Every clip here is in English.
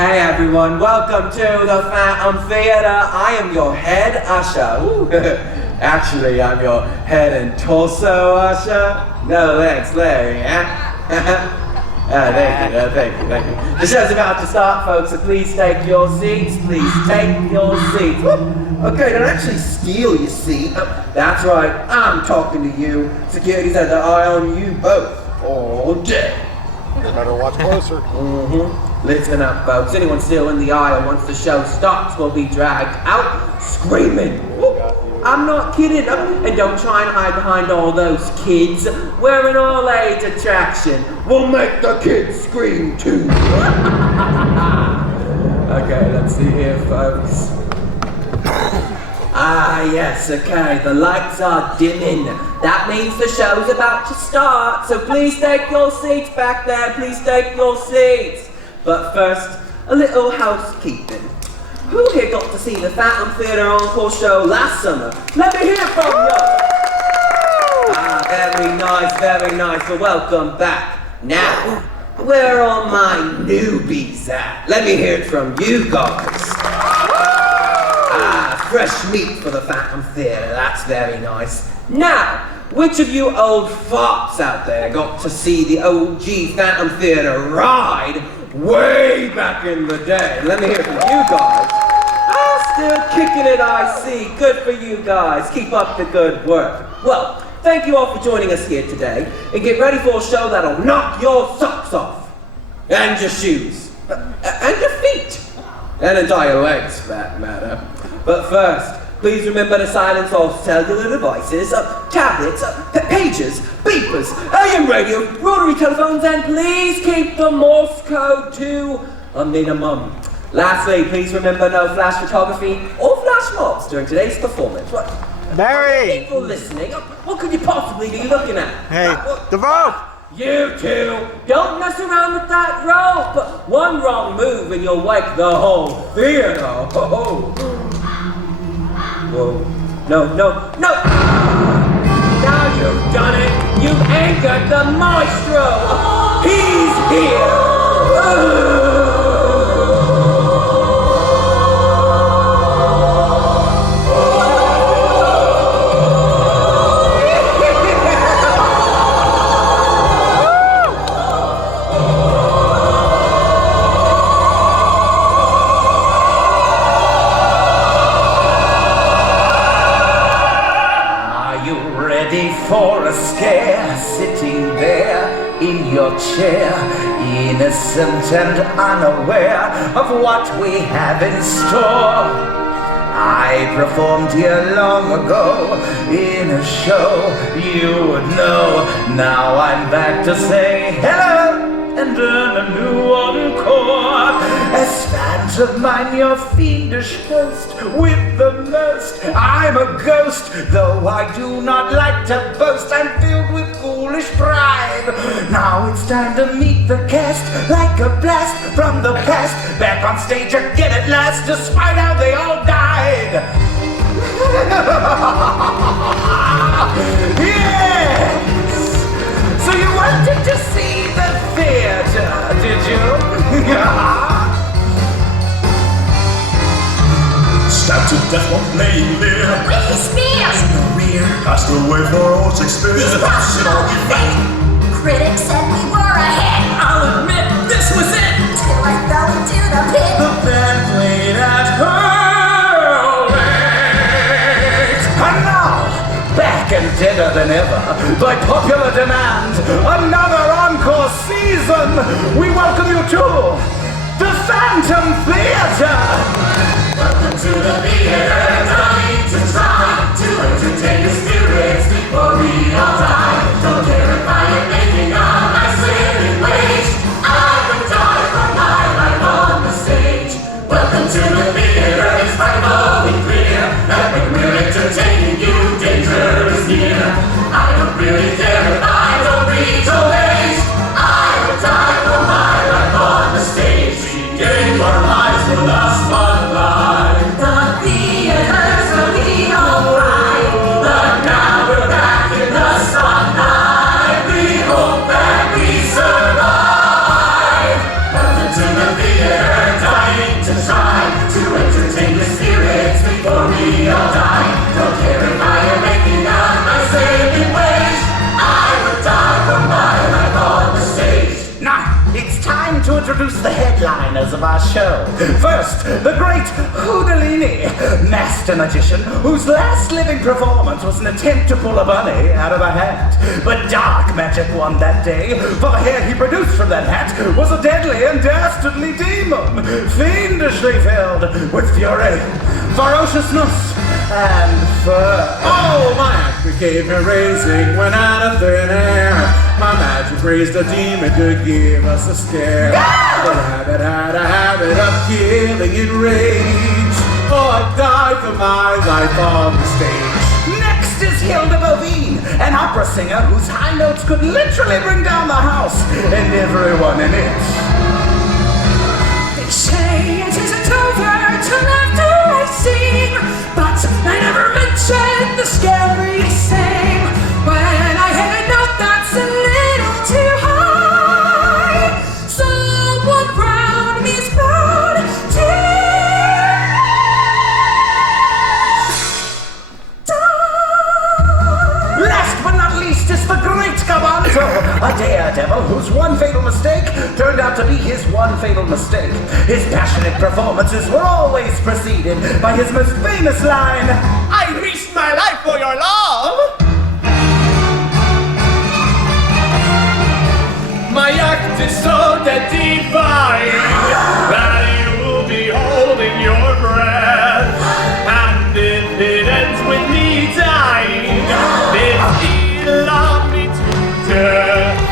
Hey everyone, welcome to the Phantom Theatre. I am your head usher. Ooh. Actually, I'm your head and torso usher. No legs, Larry, thank you. The show's about to start, folks, so please take your seats. Please take your seats. Okay, don't actually steal your seat. That's right, I'm talking to you. Security's had their eye on you both all day. Better watch closer. Listen up, folks. Anyone still in the aisle once the show starts will be dragged out screaming. I'm not kidding. And don't try and hide behind all those kids. We're an all-age attraction. We'll make the kids scream too. Okay, let's see here, folks. Yes, okay, the lights are dimming. That means the show's about to start, so please take your seats back there, please take your seats. But first, a little housekeeping. Who here got to see the Phantom Theatre Encore show last summer? Let me hear from you! Very nice, well, welcome back. Now, where are my newbies at? Let me hear it from you guys. Fresh meat for the Phantom Theatre, that's very nice. Now, which of you old farts out there got to see the OG Phantom Theatre ride way back in the day? Let me hear from you guys. Still kicking it, I see. Good for you guys. Keep up the good work. Well, thank you all for joining us here today, and get ready for a show that'll knock your socks off. And your shoes. And your feet. And entire legs, for that matter. But first, please remember to silence all cellular devices, tablets, pages, beepers, AM radio, rotary telephones, and please keep the Morse code to a minimum. Lastly, please remember no flash photography or flash mobs during today's performance. What? Barry! People listening, what could you possibly be looking at? Hey, the rope! You two, don't mess around with that rope. One wrong move and you'll wake the whole theater. Whoa. No. Now you've done it. You've angered the maestro. He's here. For a scare, sitting there in your chair, innocent and unaware of what we have in store. I performed here long ago in a show you would know. Now I'm back to say hello and earn a new encore. As fans of mine, your fiendish host with the most. I'm a ghost, though I do not like to boast. I'm filled with foolish pride. Now it's time to meet the cast, like a blast from the past. Back on stage again at last, despite how they all died. Yes! So you wanted to see the theater, did you? Stabbed to death one playing near. With his spears in the rear. Passed away for all Shakespeare. These thoughts should all be fake. Critics said we were ahead. I'll admit this was it. Till I fell into the pit. The band played at her wake. And now, back and deader than ever, by popular demand, another encore season. We welcome you to the Phantom Theatre. Welcome to the theater, time to try to entertain the spirits before we all die. Don't care if I am making all my living wage. I would die for my life on the stage. Welcome to the theater, it's finally clear that when we're entertaining you, danger is near. I don't really care if I don't reach old age. I would die for my life on the stage. introduce the headliners of our show. First, the great Houdalini, master magician, whose last living performance was an attempt to pull a bunny out of a hat. But dark magic won that day, for the hair he produced from that hat was a deadly and dastardly demon, fiendishly filled with fury, ferociousness, and fur. Oh, my act became erasing when out of thin air my magic raised a demon to give us a scare. The rabbit had a habit of killing in rage. Oh, I died for my life on the stage. Next is Hilda Bovine, an opera singer whose high notes could literally bring down the house and everyone in it. They say it isn't over till after I sing, but I never mention the scariest thing. When I hit a note that's a little too high, someone round me is bound to die. Last but not least is the great Gabanzo, a daredevil whose one fatal mistake turned out to be his one fatal mistake. His passionate performances were always preceded by his most famous line, I risked my life for your love. My act is so that divine that you will be holding your breath. And if it ends with me dying, then he'll love me to death.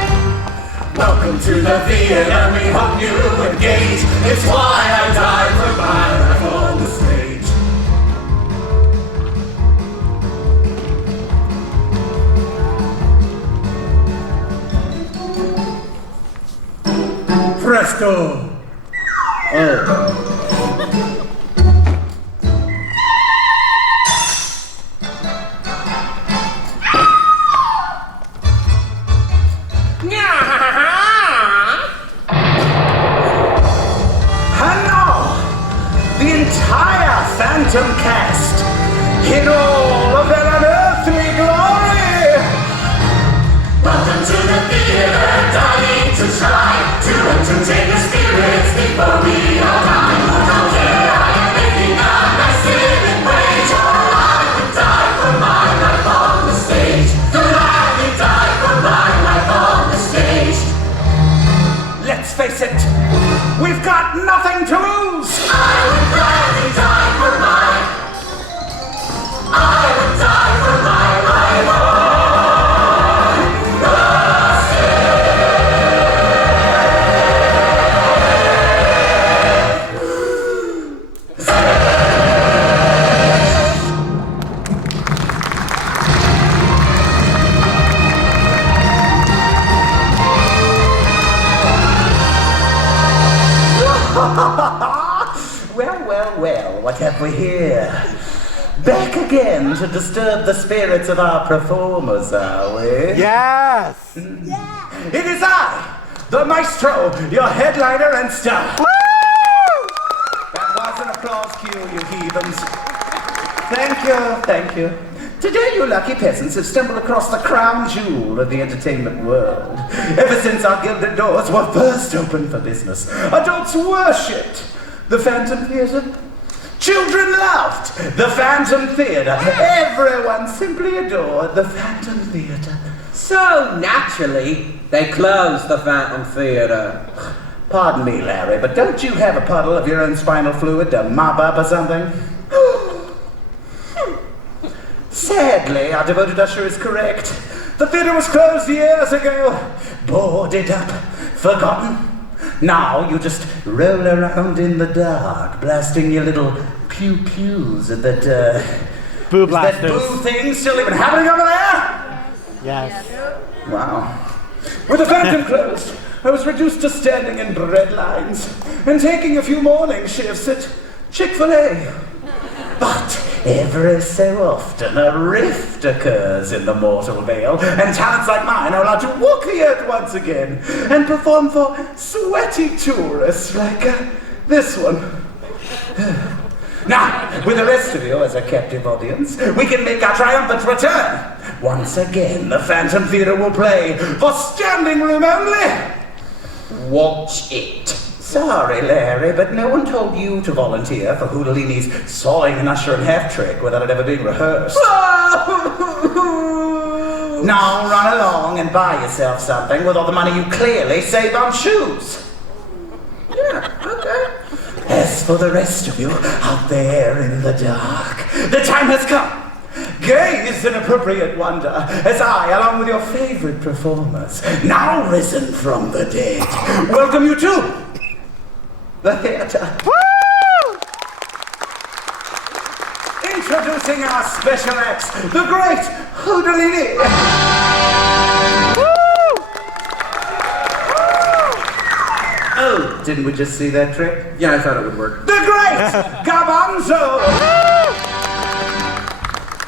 Welcome to the theater, we hope you engage. It's why I died for my life on the stage. Presto! and now, the entire Phantom cast in all of their unearthly glory. Welcome to the theater, dying to try to entertain the spirits before we all die. Don't care, I am making a nice living wage. I would die for my life on the stage. Gladly die for my life on the stage. Let's face it, we've got nothing to lose. I would gladly die for my. I would die for my life on the stage. Well, what have we here? Back again to disturb the spirits of our performers, are we? Yes. It is I, the maestro, your headliner and star. That was an applause cue, you heathens. Thank you. Today, you lucky peasants have stumbled across the crown jewel of the entertainment world. Ever since our gilded doors were first open for business, adults worshipped the Phantom Theatre. Children loved the Phantom Theatre. Everyone simply adored the Phantom Theatre. So naturally, they closed the Phantom Theatre. Pardon me, Larry, but don't you have a puddle of your own spinal fluid to mop up or something? Sadly, our devoted usher is correct. The theatre was closed years ago. Boarded up, forgotten. Now you just roll around in the dark, blasting your little pew-pews at that, Boo is that blasters. boo thing still even happening over there? Yes. Wow. With the Phantom closed, I was reduced to standing in bread lines and taking a few morning shifts at Chick-fil-A. But every so often a rift occurs in the mortal veil, and talents like mine are allowed to walk the earth once again and perform for sweaty tourists like this one. Now, with the rest of you as a captive audience, we can make our triumphant return. Once again, the Phantom Theatre will play for standing room only. Watch it. Sorry, Larry, but no one told you to volunteer for Houdini's sawing an usher in half trick without it ever being rehearsed. Now run along and buy yourself something with all the money you clearly saved on shoes. Yeah, okay. As for the rest of you out there in the dark, the time has come. Gaze in appropriate wonder as I, along with your favorite performers, now risen from the dead, welcome you to the theater. Introducing our special acts, the great Houdini. Oh, didn't we just see that trick? Yeah, I thought it would work. The great Garbanzo!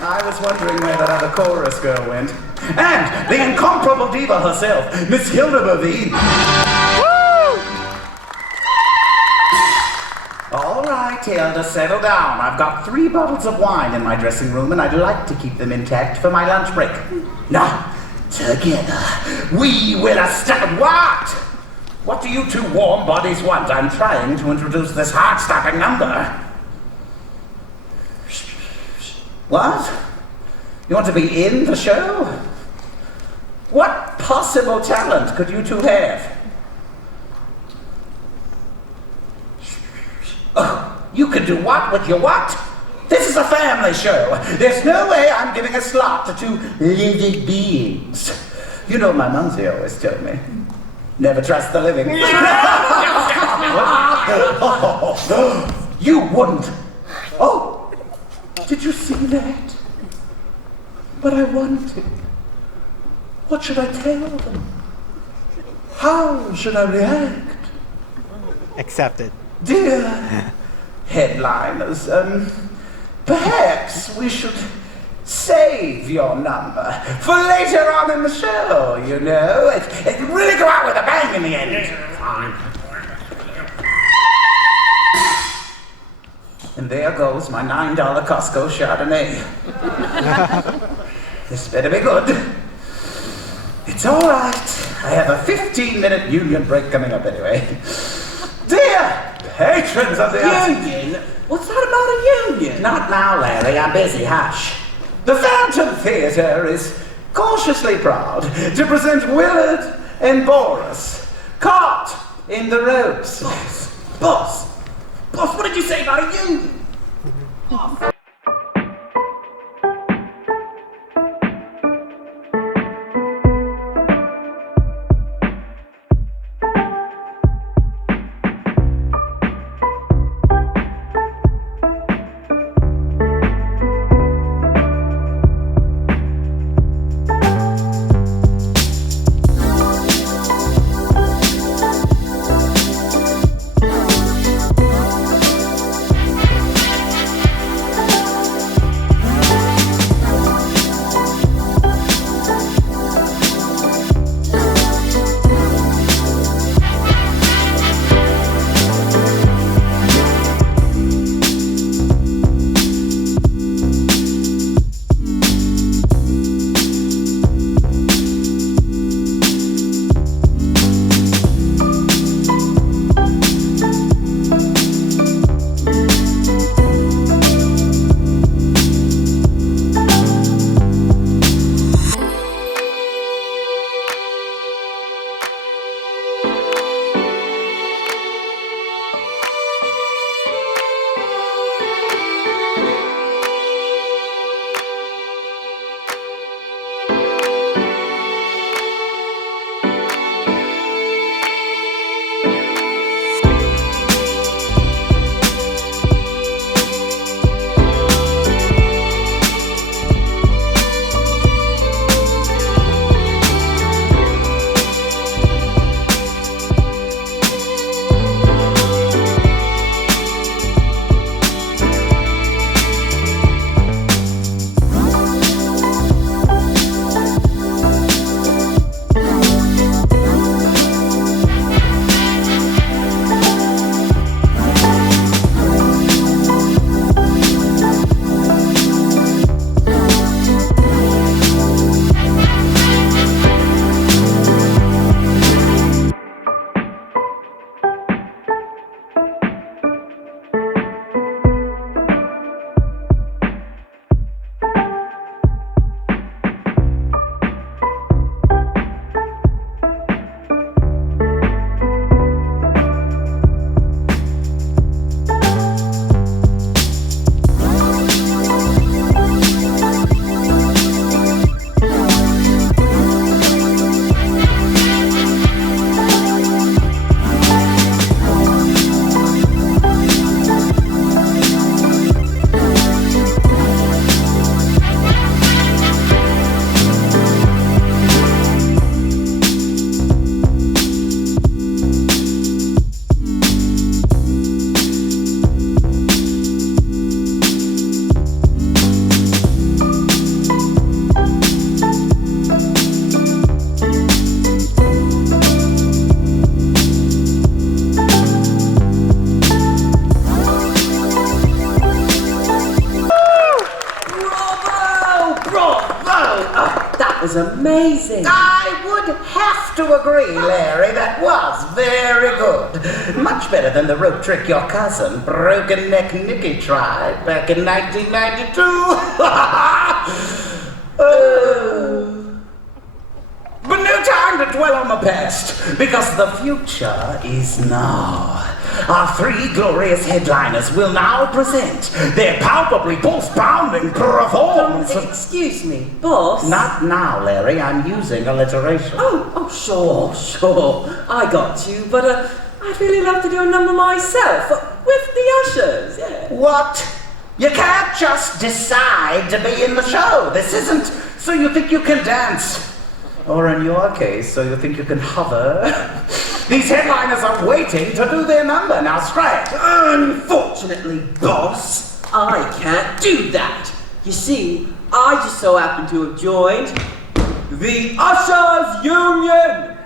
I was wondering where that other chorus girl went. And the incomparable diva herself, Miss Hilda Bovine. All right, Hilda, settle down. I've got 3 bottles of wine in my dressing room, and I'd like to keep them intact for my lunch break. Now, together, we will establish... What? What do you 2 warm bodies want? I'm trying to introduce this heart-stopping number. What? You want to be in the show? What possible talent could you 2 have? Oh, you could do what with your what? This is a family show. There's no way I'm giving a slot to 2 living beings. You know my mumsy always told me. Never trust the living. You wouldn't. Oh, did you see that? But I wanted. What should I tell them? How should I react? Accepted. Dear headliners, perhaps we should save your number for later on in the show, you know? It really go out with a bang in the end. Fine. And there goes my $9 Costco Chardonnay. This better be good. It's all right. I have a 15-minute union break coming up anyway. Dear patrons of the Union? What's that about a union? Not now, Larry. I'm busy. Hush. The Phantom Theatre is cautiously proud to present Willard and Boris, caught in the ropes. Boss, what did you say about a union? was amazing. I would have to agree, Larry. That was very good. Much better than the rope trick your cousin, Broken Neck Nicky, tried back in 1992. But no time to dwell on the past, because the future is now. Our three glorious headliners will now present their palpably pulse-pounding performance. Excuse me, boss? Not now, Larry. I'm using alliteration. Sure. I got you, but I'd really love to do a number myself with the ushers, yeah. What? You can't just decide to be in the show. This isn't so you think you can dance. Or in your case, so you think you can hover. These headliners are waiting to do their number. Now scratch. Unfortunately, boss, I can't do that. You see, I just so happen to have joined the Ushers Union.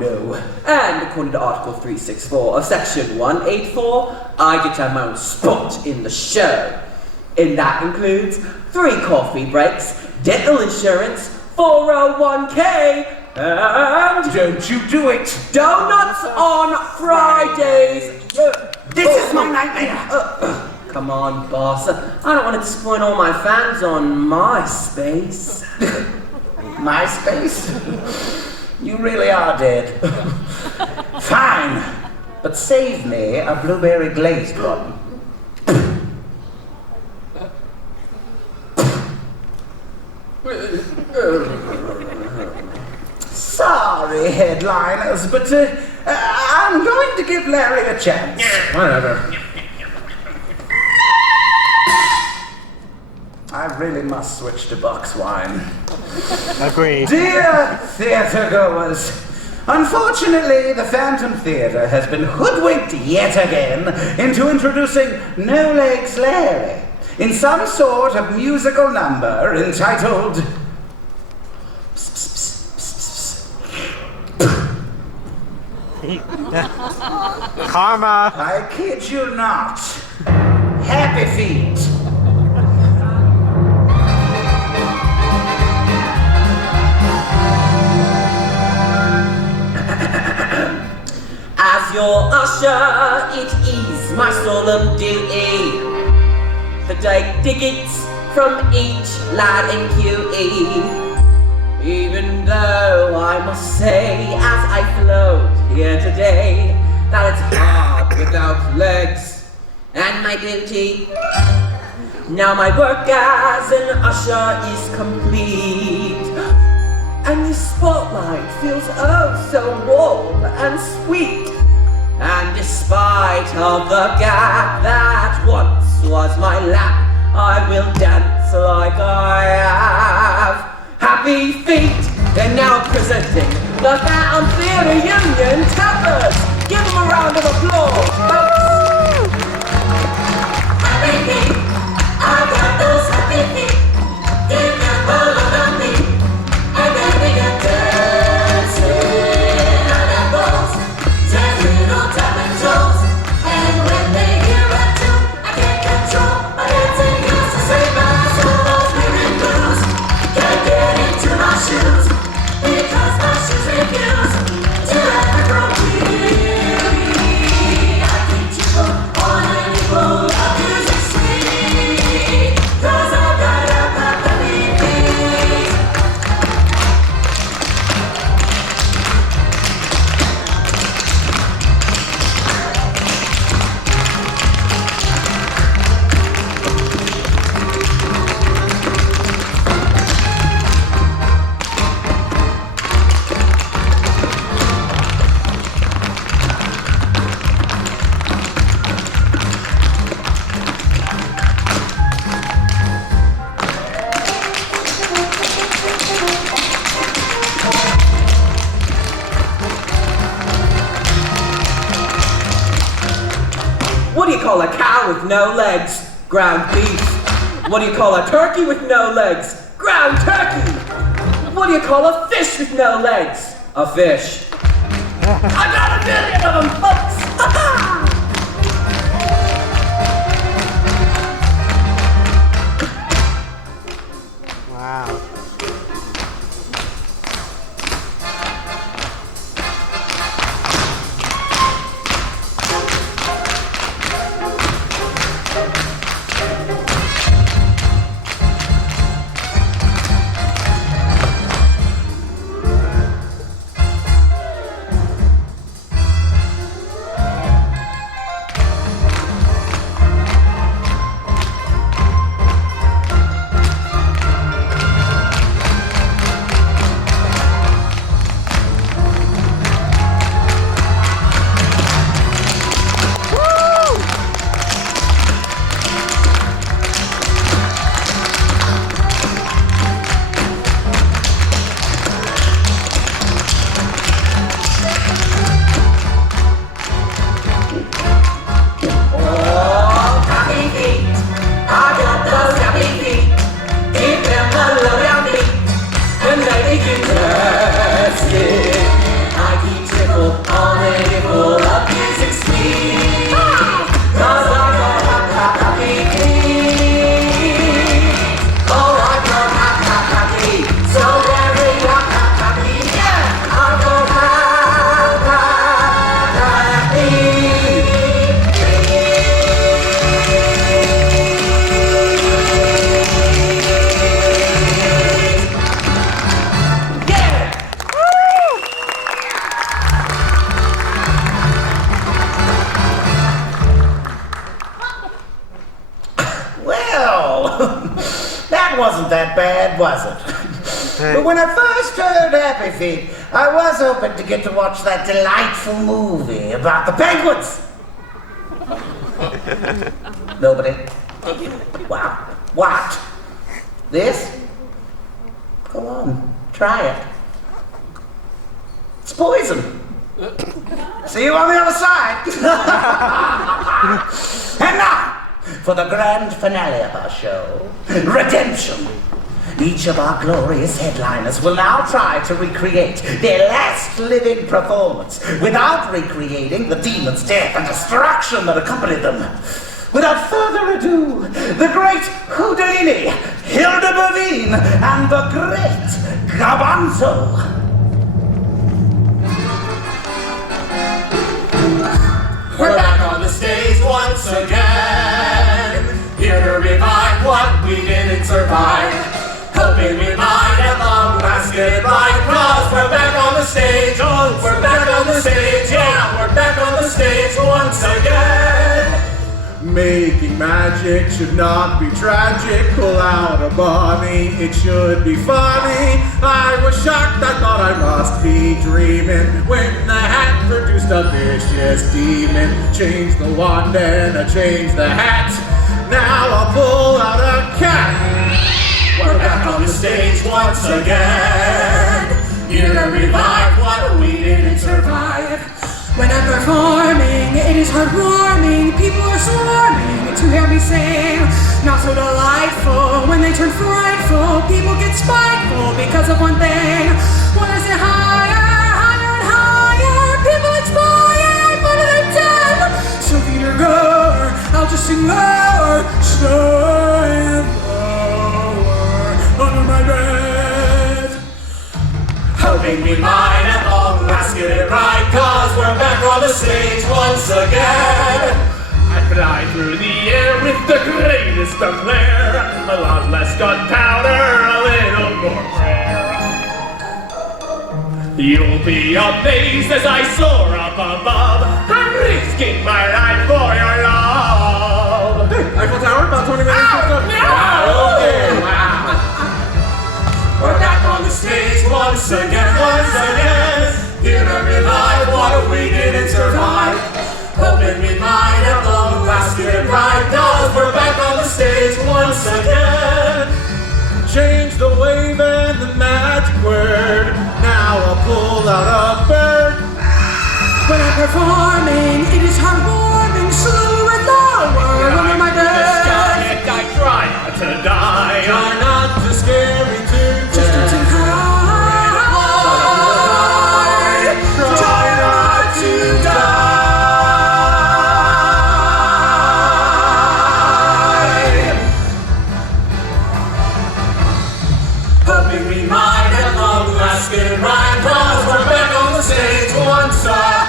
No. And according to Article 364 of Section 184, I get to have my own spot in the show. And that includes 3 coffee breaks, dental insurance, 401k, and Don't you do it. donuts on Fridays. This is my nightmare. Come on, boss. I don't want to disappoint all my fans on MySpace. MySpace? You really are dead. Fine, but save me a blueberry glazed one. Sorry, headliners, but I'm going to give Larry a chance. Whatever. I really must switch to box wine. Agreed. Dear theatergoers, unfortunately, the Phantom Theater has been hoodwinked yet again into introducing No Legs Larry in some sort of musical number entitled Karma. I kid you not, Happy Feet. As your usher, it is my solemn duty to take tickets from each lad and QE. Even though I must say, as I float here today, that it's hard without legs and my beauty. Now my work as an usher is complete, and this spotlight feels oh so warm and sweet. And despite of the gap that once was my lap, I will dance like I have happy feet. And now presenting the Phantom Theater Union Tappers. Give them a round of applause, folks. Happy feet, I got those happy feet. Give them a lot of me, and then we get dancing on their bones, 10 little tapping toes. And when they hear a tune, I can't control my dancing used to save my soul. Those weary blues can't get into my shoes, because my shoes refuse to ever grow weary. I keep you on an equal of music sweet, 'cause I've got a happy feet. What do you call a cow with no legs? Ground beef. What do you call a turkey with no legs? Ground turkey. What do you call a fish with no legs? A fish. I got a million of them, folks! Wow. that wasn't that bad, was it? But when I first heard Happy Feet, I was hoping to get to watch that delightful movie about the penguins. Nobody? Wow. What? This? Go on, try it. It's poison. See you on the other side. And now, for the grand finale of our show, Redemption. Each of our glorious headliners will now try to recreate their last living performance without recreating the demon's death and destruction that accompanied them. Without further ado, the great Houdini, Hilda Bovine, and the great Garbanzo. We're back on the stage once again, here to revive what we didn't survive. Hoping we might at long last get it right, 'cause we're back on the stage. We're back on the stage, yeah, we're back on the stage once again. Making magic should not be tragic. Pull out a bunny, it should be funny. I was shocked, I thought I must be dreaming when the hat produced a vicious demon. Changed the wand and I changed the hat. Now I'll pull out a cat. We're back on the stage once again, here to revive what we didn't survive. When I'm performing, it is heartwarming. People are swarming to hear me sing. Not so delightful when they turn frightful. People get spiteful because of one thing. When I say higher, higher and higher, people expire, but they're dead. So Peter, go, I'll just sing lower, stay lower under my bed. Hoping we might at long last get it right, 'cause we're back on the stage once again. I fly through the air with the greatest of flair. A lot less gunpowder, a little more prayer. You'll be amazed as I soar up above. I'm risking my life for your love. Hey, Eiffel Tower, about 20 minutes. Ow, no! Wow, okay, wow. We're back on the stage once again, here to revive what we didn't survive. Hoping we might at long last get it right, 'cause we're back on the stage once again. Change the wave and the magic word. Now I'll pull out a bird. When I'm performing, it is heartwarming. Slower and lower under my bed. I try not to die. Try not to scare me to Just death. to high. Try not to die. Hoping we might at long last get it right, 'cause we're back on the stage once again.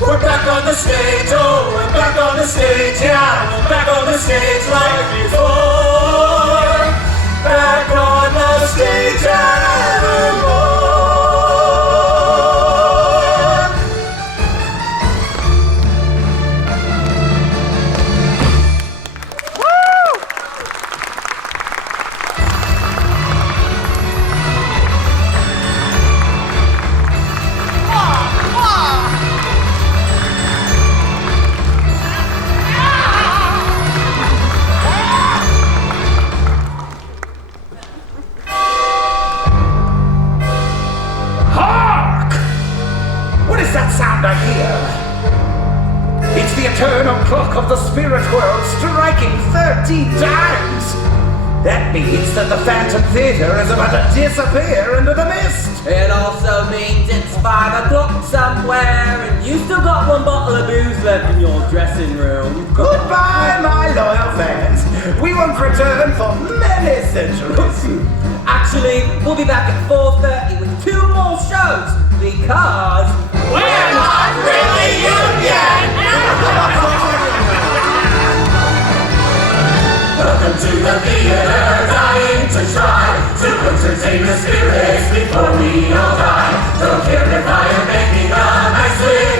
We're back on the stage, oh, we're back on the stage, yeah, we're back on the stage like before. Back on the stage evermore. Sound I hear. It's the eternal clock of the spirit world striking 13 times. That means that the Phantom Theater is about to disappear into the mist. It also means it's 5 o'clock somewhere, and you still got one bottle of booze left in your dressing room. Goodbye, my loyal fans. We won't return for many centuries. Actually, we'll be back at 4:30 with 2 more shows, because We're not really union! Welcome to the theater, to try to entertain the spirits before we all die. Don't care if I am making a nice living.